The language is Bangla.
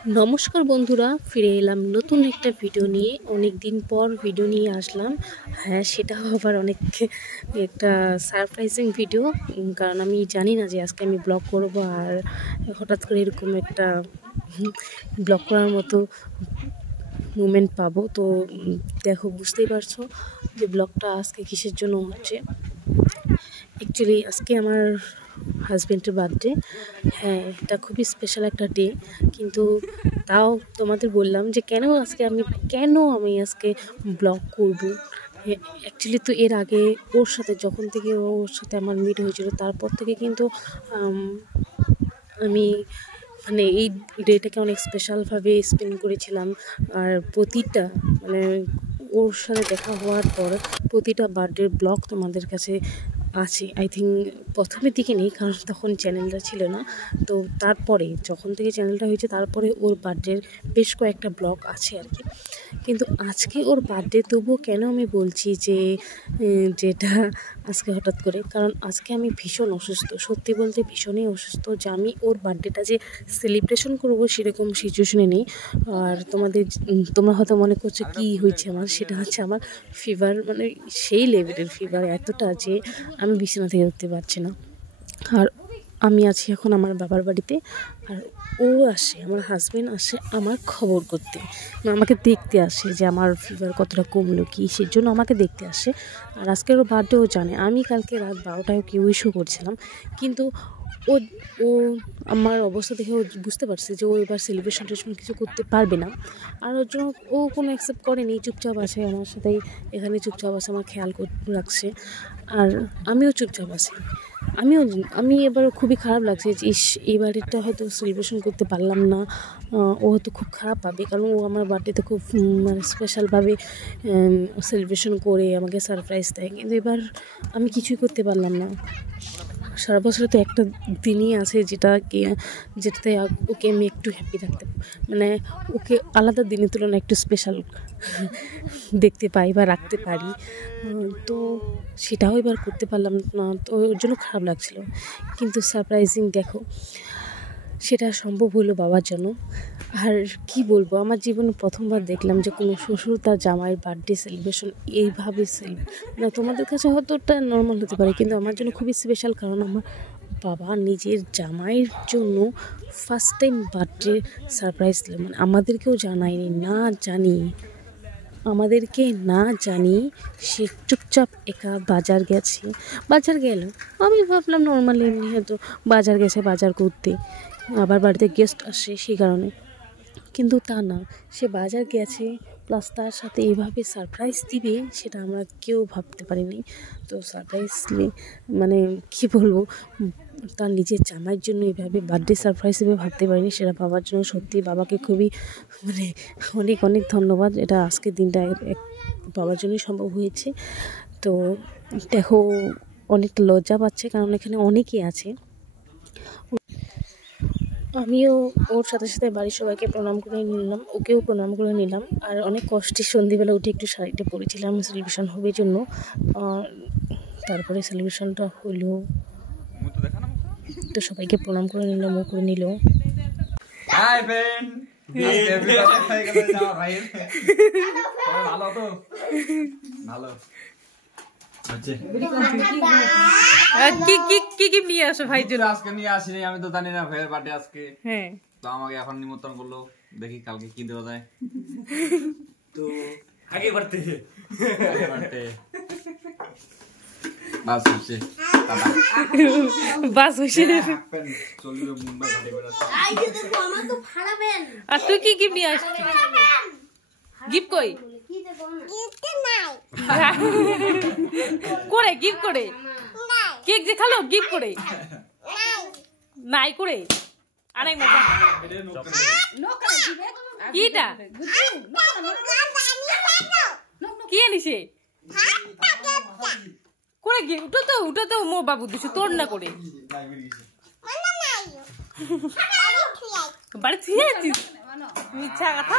নমস্কার বন্ধুরা, ফিরে এলাম নতুন একটা ভিডিও নিয়ে। অনেক দিন পর ভিডিও নিয়ে আসলাম। হ্যাঁ, সেটাও আবার অনেক একটা সারপ্রাইজিং ভিডিও, কারণ আমি জানি না যে আজকে আমি ব্লগ করব, আর হঠাৎ করে এরকম একটা ব্লগ করার মতো মুমেন্ট পাবো। তো দেখো, বুঝতেই পারছো যে ব্লগটা আজকে কিসের জন্য হচ্ছে। অ্যাকচুয়ালি আজকে আমার হাজব্যান্ডের বার্থডে। হ্যাঁ, এটা খুবই স্পেশাল একটা ডে, কিন্তু তাও তোমাদের বললাম যে কেন আমি আজকে ব্লগ করব। অ্যাকচুয়ালি তো এর আগে যখন থেকে ওর সাথে আমার মিট হয়েছিল, তারপর থেকে কিন্তু আমি এই ডেটাকে অনেক স্পেশালভাবে স্পেন্ড করেছিলাম। আর প্রতিটা ওর সাথে দেখা হওয়ার পর প্রতিটা বার্থডের ব্লগ তোমাদের কাছে আছে। আই থিঙ্ক প্রথমের দিকে নেই, কারণ তখন চ্যানেলটা ছিল না। তো তারপরে যখন থেকে চ্যানেলটা হয়েছে, তারপরে ওর বার্থডের বেশ কয়েকটা ব্লগ আছে আর কি। কিন্তু আজকে ওর বার্থডে, তবুও কেন আমি বলছি যে যেটা আজকে হঠাৎ করে, কারণ আজকে আমি ভীষণ অসুস্থ, সত্যি বলতে ভীষণই অসুস্থ, যে আমি ওর বার্থডেটা যে সেলিব্রেশন করবো সেরকম সিচুয়েশনে নেই। আর তোমরা হয়তো মনে করছো কি হয়েছে আমার, সেটা হচ্ছে আমার ফিভার, সেই লেভেলের ফিভার, এতটা যে আমি বিছানা থেকে উঠতে পারছি না। আর আমি আছি এখন আমার বাবার বাড়িতে, আর আমার হাজব্যান্ড আসে আমার খবর করতে, আমাকে দেখতে আসে যে আমার ফিভার কতটা কমলো কি, সেই জন্য আমাকে দেখতে আসে। আর আজকের ওর বার্থডেও জানে। আমি কালকে রাত 12টায় ওকে উইশও করছিলাম, কিন্তু ও ও আমার অবস্থা দেখে ও বুঝতে পারছে যে ও এবার সেলিব্রেশন কিছু করতে পারবে না। আর ওর জন্য ও কোনো অ্যাকসেপ্ট করেনি, চুপচাপ আছে আমার সাথেই, এখানে চুপচাপ আছে, আমার খেয়াল রাখছে। আর আমিও চুপচাপ আছি। আমি এবার খুবই খারাপ লাগছে যে এবারেরটা হয়তো সেলিব্রেশন করতে পারলাম না। ও হয়তো খুব খারাপ পাবে, কারণ ও আমার বার্থডেতে খুব স্পেশালভাবে সেলিব্রেশন করে আমাকে সারপ্রাইজ দেয়, কিন্তু এবার আমি কিছুই করতে পারলাম না। সারা বছরে তো একটা দিনই আছে যেটাতে ওকে আমি একটু হ্যাপি রাখতে, ওকে আলাদা দিনের তুলনায় একটু স্পেশাল দেখতে পাই বা রাখতে পারি। তো সেটাও এবার করতে পারলাম না, তো ওর জন্য খারাপ লাগছিল। কিন্তু সারপ্রাইজিং দেখো, সেটা সম্ভব হলো বাবার জন্য। আর কি বলবো, আমার জীবনে প্রথমবার দেখলাম যে কোনো শ্বশুর তার জামাইয়ের বার্থডে সেলিব্রেশন এইভাবে তোমাদের কাছে হয়তো ওটা নর্মাল হতে পারে, কিন্তু আমার জন্য খুবই স্পেশাল, কারণ আমার বাবা নিজের জামাইয়ের জন্য ফার্স্ট টাইম বার্থডে সারপ্রাইজ দিল। আমাদেরকেও জানায়নি, আমাদেরকে না জানি সে চুপচাপ একা বাজার গেল। আমি ভাবলাম নর্মালি এমনি হয়তো বাজার গেছে, বাজার করতে, আবার বাড়িতে গেস্ট আসে সেই কারণে, কিন্তু তা না, সে বাজার গেছে প্লাস তার সাথে এইভাবে সারপ্রাইজ দিবে সেটা আমরা কেউ ভাবতে পারিনি। তো সারপ্রাইজ কী বলবো, তার নিজের জামাইয়ের জন্য এইভাবে বার্থডে সারপ্রাইজ হিসেবে ভাবতে পারিনি, সেটা বাবার জন্য সত্যি বাবাকে খুবই অনেক অনেক ধন্যবাদ। এটা আজকের দিনটা বাবার জন্যই সম্ভব হয়েছে। তো দেখো, অনেক লজ্জা পাচ্ছে, কারণ এখানে অনেকেই আছে। আমিও ওর সাথে সাথে বাড়ির সবাইকে প্রণাম করে নিলাম, ওকেও প্রণাম করে নিলাম। আর অনেক কষ্টে সন্ধ্যেবেলা উঠে একটু শাড়িটা পরেছিলাম সেলিব্রেশন হবে জন্য। তারপরে সেলিব্রেশনটা হলো, তো সবাইকে প্রণাম করে নিলাম, ও করে নিল। কি নিয়ে আসো ভাই জন্য? আজকে নিয়ে আসিনি, আমি তো জানি না ভাইয়ের বার্থডে আজকে। হ্যাঁ, তো আমাকে এখন নিমন্ত্রণ করলো, দেখি কালকে কি দেওয়া যায়। তো আগে বাড়তে বাস হচ্ছে চলবে মুম্বাই ঘাটে বেড়াচ্ছে। আর তুই কি গিফট নিয়ে আসছিস? গিফট কই করে গিফট করে কেক যে খালো গিফট করে নাই করে আরেক মজা কিটা কি আনিছে করে উঠো তো মো বাবু দিছো তোর না করে বাড়ি থুয়ে আছিস, মিথ্যা কথা।